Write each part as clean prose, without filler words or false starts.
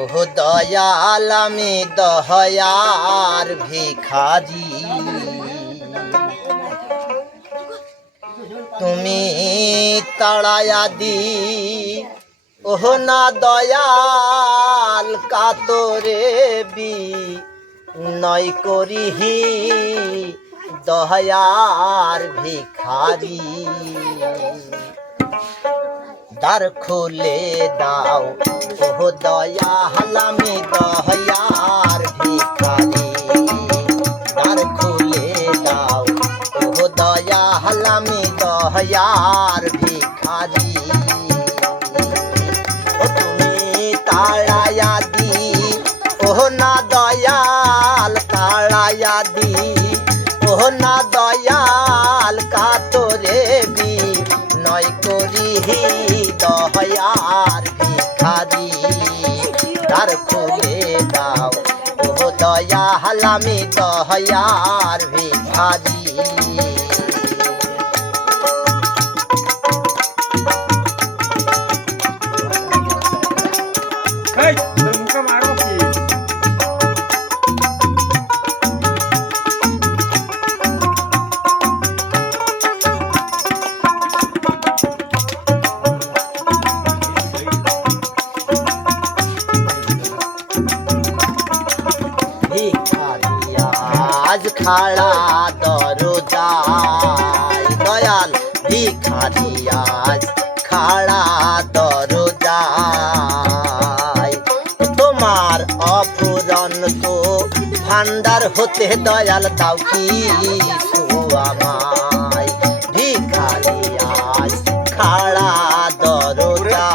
ওহ দয়াল আমি দয়ার ভিখারি, তুমি তাড়ায়া দি ওহ না দয়াল কাতরে বি নয় করিহি দয়ার ভিখারি। দ্বার খুলে দাও ওহ দয়াল আমি দয়ার ভিখারি, দ্বার খুলে দাও ওহ দয়াল আমি দয়ার ভিখারি। ও তুমি তাড়ায়া দি ওহ না দয়াল তাড়ায়া দি ওহ না দয়াল কাতরে বি নয় করিহি দয়ার ভিখারি। দ্বার খুলে দাও ওহ দয়াল আমি দয়ার ভিখারি। আজ খাড়া দরজায় দয়াল ভিখারি, আজ খাড়া দরজায় তোমার অফুরন্ত ভান্ডার হতে দয়াল দাও কি আমায়। ভিখারি আজ খাড়া দরজায়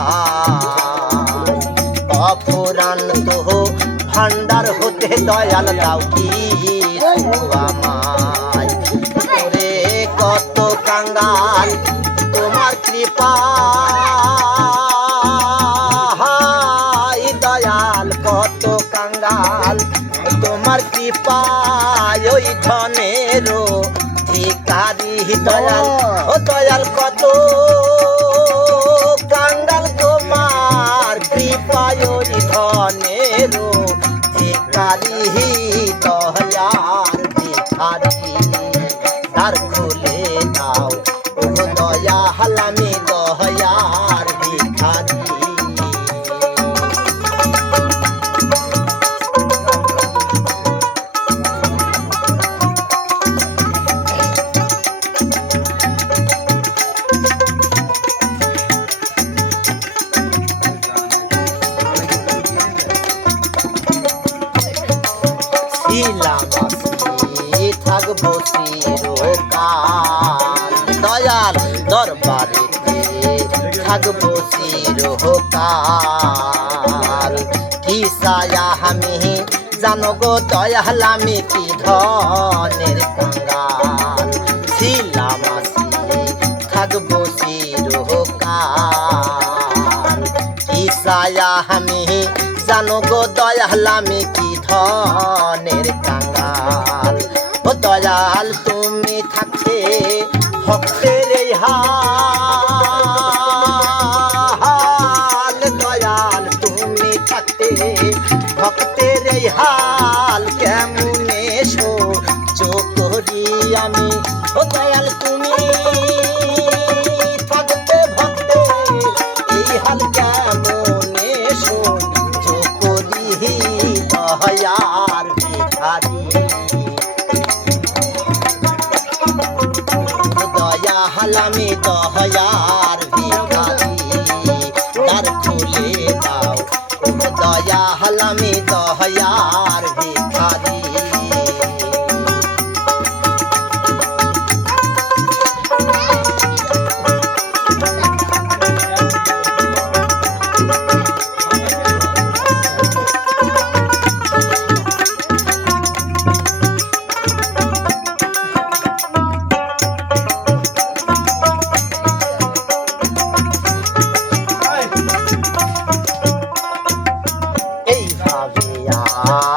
অফুরন্ত ভান্ডার হতে দয়াল দাও কি আমায়। ওরে কত কাঙ্গাল তোমার কৃপা দয়াল, কত কাঙ্গাল তোমার কৃপা ওই ধনেরও ভিখারি দয়াল। ও দয়াল কত কাঙ্গাল তোমার কৃপা ওই ধনেরও ভিখারি দয়ার ভিখারি। দ্বার খুলে দাও ওহ দয়াল আমি দয়ার ভিখারি। থাকবো চিরকাল দয়াল দরবারেতে থাকবো চিরকাল। কি সায়া আমি জানো গো দয়াল আমি কি ধনের কাঙ্গাল। ছিলাম আসি থাকবো চিরকাল। কি সায়া আমি জানো গো দয়াল আমি কি ধনের কাঙ্গাল। ও দয়াল তুমি থাকতে ভক্তের এই হাল, দয়াল তুমি থাকতে ভক্তের এই হাল কেমনে সহ্য করি আমি। ও দয়াল তুমি থাকতে ভক্তের এই হাল কেমনে সহ্য করি দয়ার ভিখারি। দয়াল আমি দয়ার ভিখারি, দ্বার খুলে দাও দয়াল আমি দয়ার ভিখারি।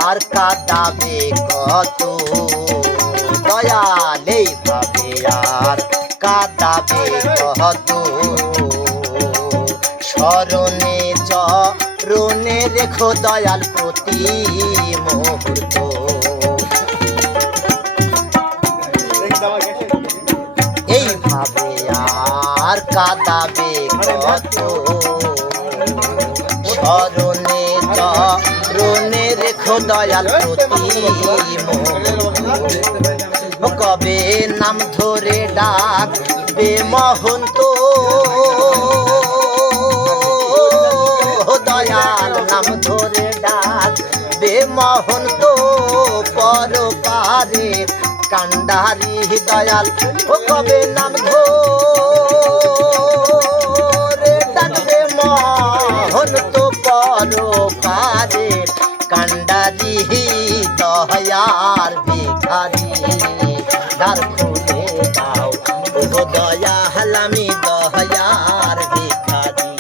আর কাঁদাবে কত দয়াল এইভাবে আর কাঁদাবে কত স্মরণে রোনে রেখো দয়াল প্রতি মুহূর্ত। এইভাবে আর কাঁদাবে কত, স্মরণে চরণে রেখো দয়াল প্রতি মুহূর্ত। কবে নাম ধরে ডাকবে মহন্ত, দয়াল নাম ধরে ডাকবে মহন্ত। পরপারে কান্ডারি দয়াল কবে নাম ধরে ডাকবে মহন্ত। পরপারে কান্ডারি দয়ার ভিখারি, দ্বার খুলে দাও ও দয়াল আমি দয়ার ভিখারি।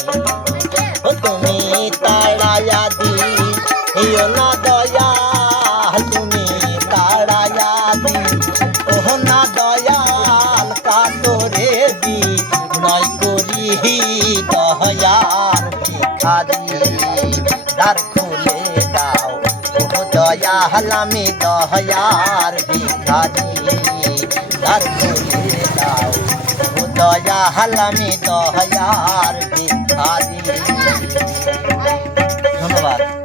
তুমি তাড়ায়া দিও না দয়াল, তুমি তাড়ায়া দিও না দয়াল। কাতরে দি নয় করি দয়ার ভিখারি, দ্বার খুলে দাও ও দয়াল আমি দয়ার ভিখারি। দ্বার খুলে দাও ও দয়াল আমি দয়ার ভিখারি। ধন্যবাদ।